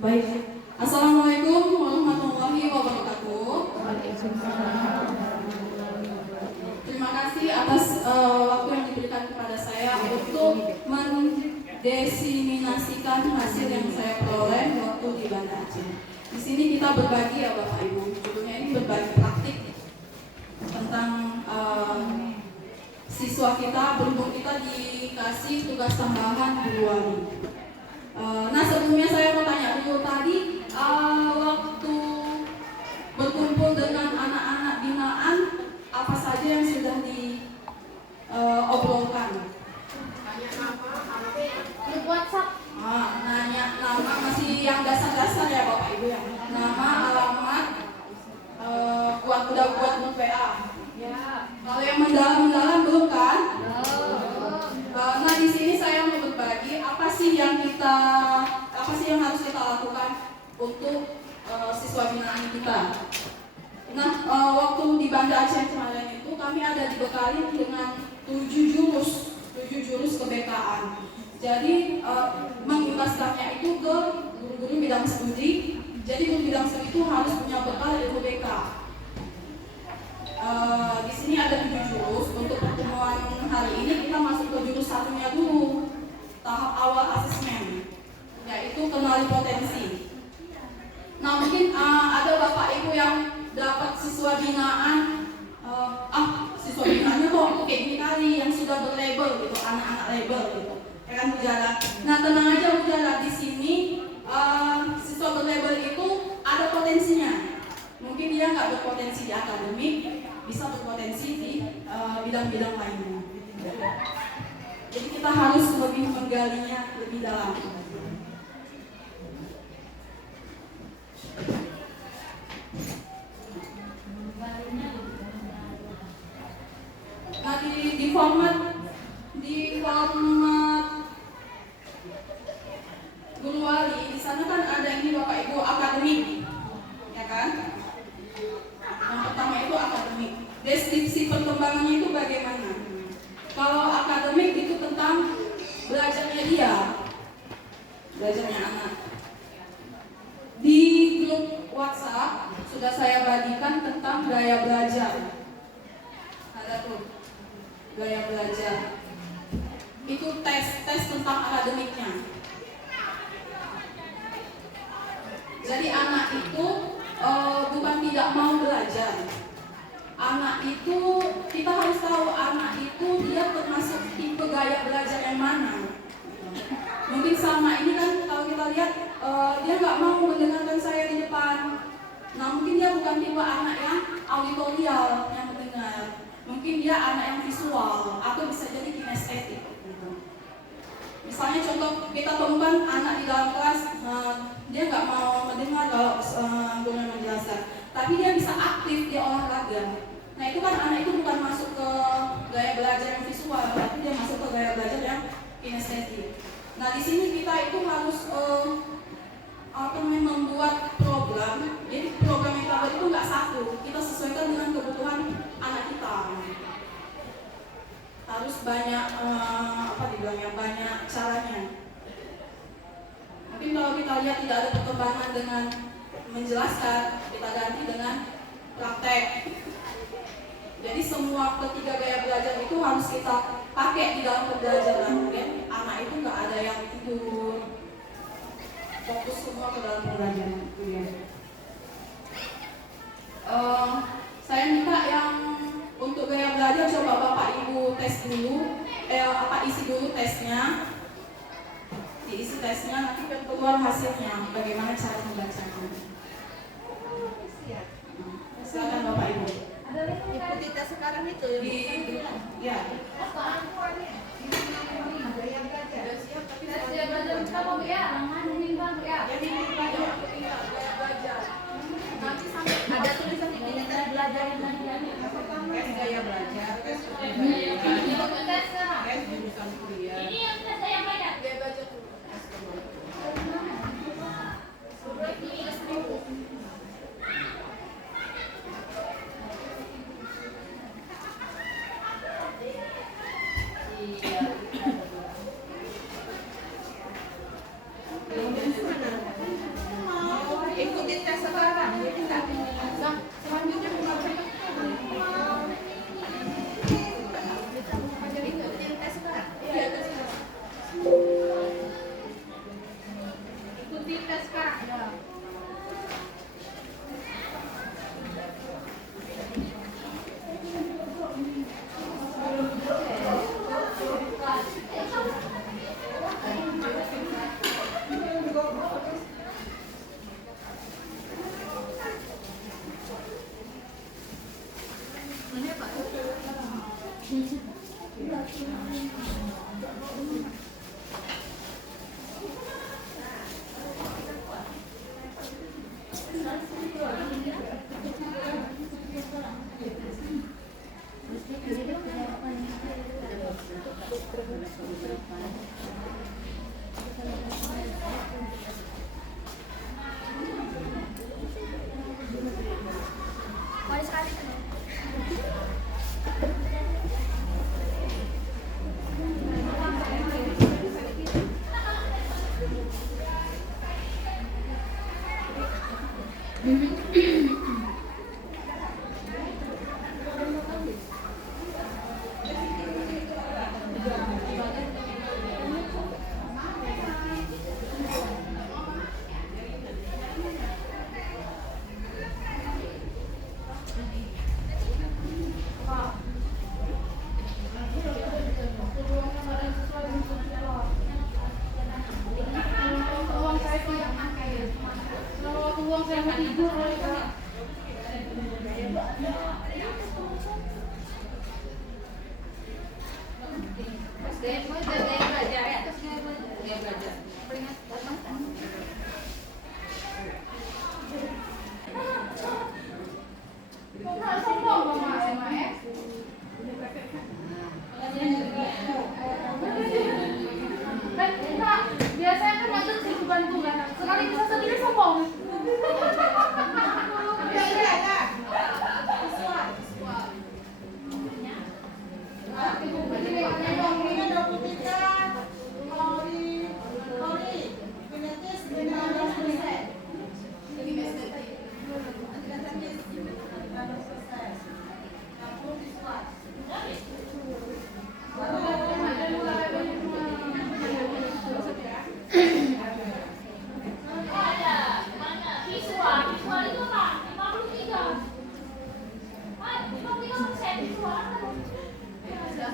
Baik. Assalamualaikum warahmatullahi wabarakatuh. Terima kasih atas waktu yang diberikan kepada saya untuk mendesiminasikan hasil yang saya peroleh waktu di Banda Aceh. Di sini kita berbagi ya Bapak Ibu. Judulnya ini berbagi praktik tentang siswa kita, berhubung kita dikasih tugas tambahan guru wali. Nah sebelumnya saya mau tanya dulu tadi waktu berkumpul dengan anak-anak binaan apa saja yang sudah diobrolkan? Tanya nama, grup WhatsApp. Nanya nama masih yang dasar-dasar ya Bapak Ibu ya. Nama, alamat, udah buat grup WA. Ya. Kalau yang mendalam-mendalam belum kan? Nah di sini saya mau berbagi apa sih yang harus kita lakukan untuk siswa binaan kita. Nah waktu di Banda Aceh kemarin itu kami ada dibekali dengan 7 jurus kebekaan. Jadi mengimbaskannya itu ke guru-guru bidang studi. Jadi guru bidang studi itu harus punya bekal ilmu BK. Di sini ada 7 jurus. Untuk pertemuan hari ini kita masuk ke jurus satunya dulu, tahap awal asesmen, yaitu kenali potensi. Nah mungkin ada Bapak Ibu yang dapat siswa binaan, siswa binaannya kok kayak gini kali, yang sudah berlabel gitu, anak-anak label gitu, ya kan Bu Jala. Nah tenang aja Bu Jala, di sini siswa berlabel itu ada potensinya. Mungkin dia nggak berpotensi di akademik, bisa berpotensi di bidang-bidang lainnya. Jadi kita harus lebih menggalinya lebih dalam. Nah di format guru wali di sana kan ada ini Bapak Ibu akademik, ya kan? Yang pertama itu akademik. Deskripsi perkembangannya itu bagaimana? Kalau akademik itu tentang belajarnya dia, belajarnya anak. Di grup WhatsApp sudah saya bagikan tentang gaya belajar. Ada tuh gaya belajar. Itu tes tentang akademiknya. Jadi anak itu bukan tidak mau belajar. Anak itu kita harus tahu anak itu dia termasuk tipe gaya belajar yang mana. Mungkin sama ini kan kalau kita lihat dia nggak mau mendengarkan saya di depan. Nah mungkin dia bukan tipe anak yang auditorial yang mendengar. Mungkin dia anak yang visual atau bisa jadi kinestetik. Gitu. Misalnya contoh kita temukan anak di dalam kelas, dia nggak mau mendengar kalau guru menjelaskan, tapi dia bisa aktif di olahraga. Nah itu kan anak itu bukan masuk ke gaya belajar yang visual, tapi dia masuk ke gaya belajar yang kinestetik. Nah di sini kita itu harus membuat program. Jadi program yang kita buat itu nggak satu, kita sesuaikan dengan kebutuhan anak kita. Harus banyak banyak caranya. Mungkin kalau kita lihat tidak ada perkembangan dengan menjelaskan, kita ganti dengan praktek. Jadi semua ketiga gaya belajar itu harus kita pakai di dalam pembelajaran. Ya? Anak itu nggak ada yang tidur, fokus semua ke dalam pembelajaran. Ya. Saya minta yang untuk gaya belajar coba Bapak Ibu tes dulu, isi dulu tesnya, diisi tesnya nanti kan keluar hasilnya bagaimana cara membacanya. Silakan Bapak Ibu. Ikuti tes sekarang itu ya. Gaya belajar kita mau ya, ini bang ya. Nanti sampai Ada tulisan di sini tes belajar yang tadi tes gaya belajar, tes sekarang. tes jurusan kuliah. Ini yang tes saya baca. Gaya belajar dulu. kita sekarang ya. Biasanya kan macet sih bantu kan. Sekali bisa sendiri sombong.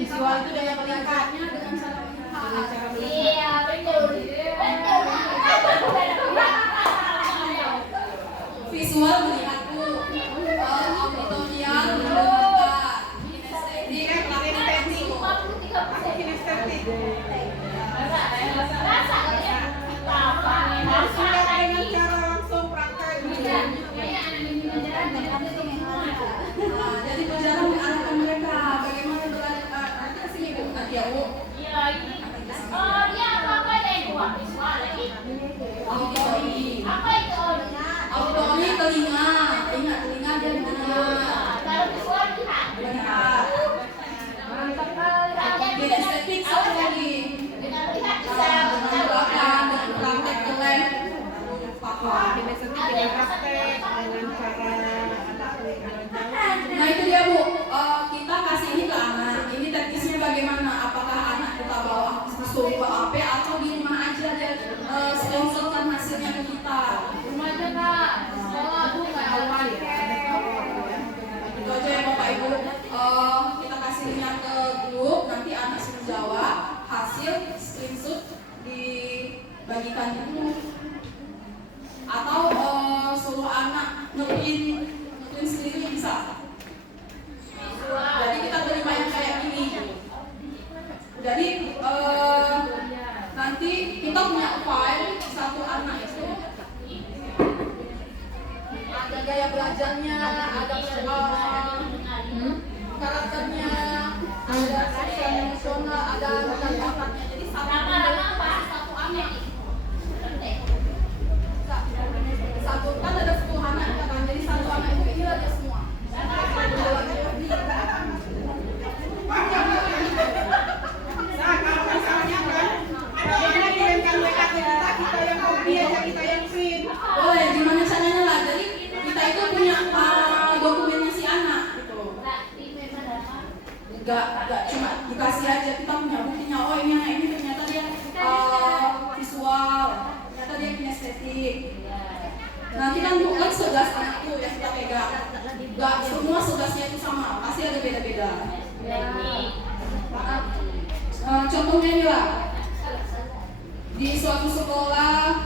Visual itu daya pelingkatnya dengan cara melihat. Iya, betul. Visual melihatku, auditorial mendengarkan, kinestetik jadi berjalan mengarahkan mereka bagaimana berada nanti kesini Bu, nanti ya Bu. Iya, ini. Oh, dia apa ada yang buat visual lagi? Auditori. Apa itu? Auditori telinga dia dengar. Kalau visual lihat. Melihat. Kinestetik satu lagi. Dengan melihat bisa Dengan belakang, dengan praktek ke lab. Nah itu dia Bu, kita kasih ini ke anak. Ini teknisnya bagaimana? Apakah anak kita bawa suruh ke AP atau di rumah aja dia screenshotkan hasilnya ke kita? rumah aja Kak. Sekolah tuh nggak ada pakai. Itu aja ya Bapak Ibu. Kita kasih linknya ke grup, nanti anak suruh jawab, hasil screenshot dibagikan di grup. Atau suruh anak ngeprint sendiri bisa. Jadi kita terima yang kayak gini. Jadi nanti kita punya file satu anak itu ada gaya belajarnya, ada karakternya, ada sosial emosional, ada minat bakatnya. Jadi satu anak. Satu kan ada 10 anak kan, jadi satu anak itu ini aja semua. Nah, kalau misalnya kan ada yang kirimkan WA ke kita yang copy aja, kita yang print. Boleh, gimana caranya lah. Jadi kita itu punya dokumennya si anak gitu. Enggak cuma dikasih aja, kita punya buktinya. Oh ini anak ini ternyata dia visual, ternyata dia kinestetik. matematik. Nanti kan bukan 11 anak tuh yang kita pegang. Gak semua 11-nya itu sama, pasti ada beda-beda. Contohnya ini lah, di suatu sekolah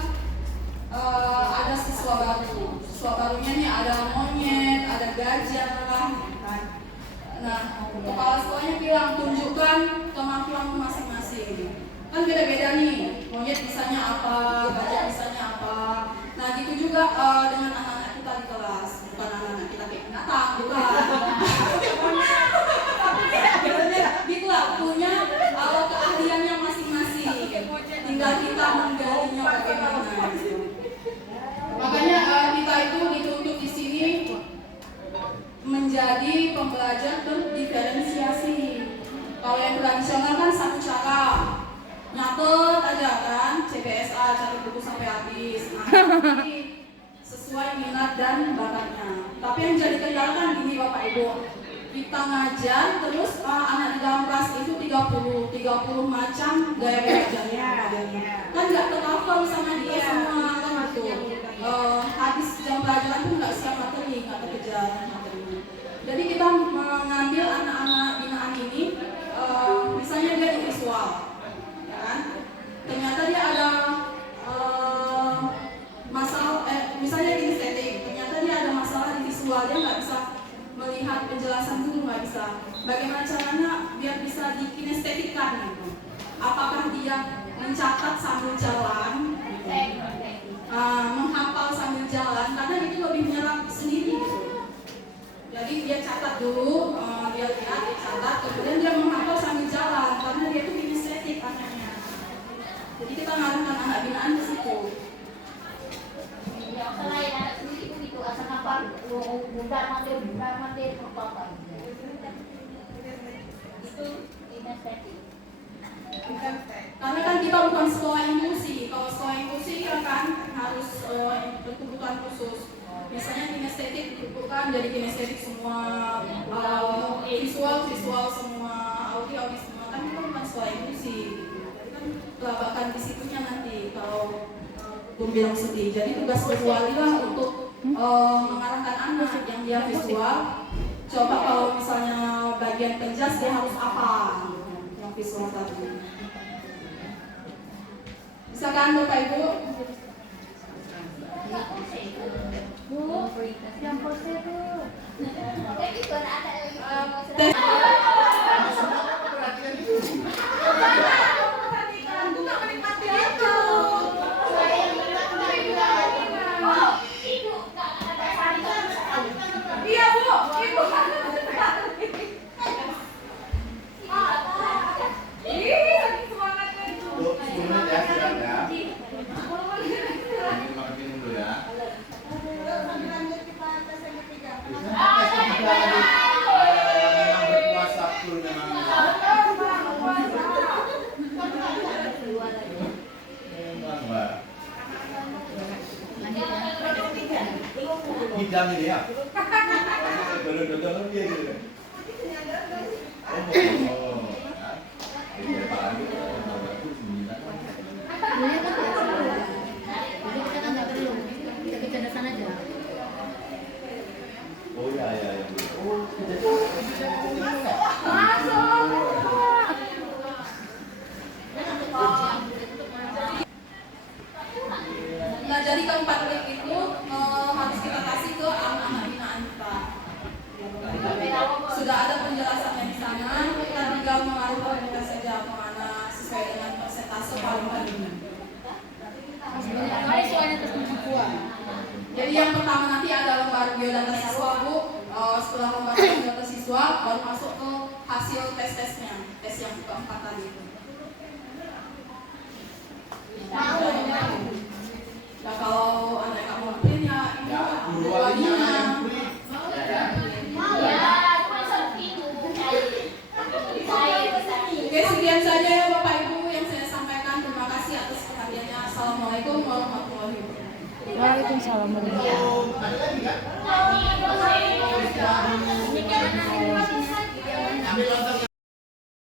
ada siswa baru. Siswa barunya nih ada monyet, ada gajah lah. Nah, kepala sekolahnya bilang tunjukkan kemampuan masing-masing. Kan beda-beda nih, monyet bisanya apa, gajah bisanya apa. Nah, gitu juga dengan anak-anak kita di kelas. Bukan anak-anak kita kayak binatang, bukan. Gitulah, punya keahliannya masing-masing. Tinggal kita menggalinya bagaimana. Makanya kita itu dituntut di sini menjadi pembelajar berdiferensiasi. Kalau yang tradisional kan satu cara, nyatet aja kan, CBSA cari buku sampai habis. Nah, ini sesuai minat dan bakatnya. Tapi yang jadi kendala kan gini Bapak Ibu, kita ngajar terus anak di dalam kelas itu 30 macam gaya belajarnya. Kan nggak tercover sama dia semua kan gitu. Habis jam pelajaran pun nggak siap materi, nggak terkejar materinya. Jadi kita mengambil anak-anak binaan ini, misalnya dia di visual, ya kan? Ternyata dia ada masalah, misalnya di estetik, ternyata dia ada masalah di visual, dia nggak bisa melihat penjelasan dulu, nggak bisa. Bagaimana caranya biar bisa dikinestetikkan gitu? Apakah dia mencatat sambil jalan, gitu? Menghafal sambil jalan, karena itu lebih menyerap sendiri gitu. Jadi dia catat dulu, dia lihat, dia catat, kemudian dia menghafal sambil jalan, karena dia itu kinestetik anaknya. Jadi kita ngarahkan anak binaan ke situ. Yang selain anak sendiri pun itu asal hafal, bundar mati, apa-apa. Itu kinestetik. Karena kan kita bukan sekolah inklusi. Kalau sekolah inklusi ya kan harus berkebutuhan khusus. Misalnya kinestetik dibutuhkan jadi kinestetik semua, visual semua, audio semua. Kan kita bukan sekolah inklusi. Jadi kan kelabakan di situnya nanti kalau bilang sedih. Jadi tugas kecuali lah untuk mengarahkan anak yang dia visual. Coba kalau misalnya bagian penjas dia harus apa? Yang visual tadi. Bisa kan Bapak Ibu? Bu, yang pose itu. Tapi bukan ada yang Iya Bu, ibu kan. Ih, saking semangatnya itu. Hidang ini ya. Dodol-dodol dia gitu. Oh ya ya ya. Nah, jadi keempat week itu harus kita kasih ke anak-anak binaan kita. Sudah ada penjelasannya di sana, kita tinggal mengarahkan mereka saja kemana sesuai dengan persentase paling tinggi. Jadi yang pertama nanti ada lembar biodata siswa Bu. Setelah lembar biodata siswa baru masuk ke hasil tes-tesnya, tes yang keempat tadi itu. Nah, kalau anak kamu ngerti ya ini dua-duanya. Oke, sekian saja ya Bapak Ibu yang saya sampaikan. Terima kasih atas perhatiannya. Assalamualaikum warahmatullahi wabarakatuh. Waalaikumsalam warahmatullahi wabarakatuh.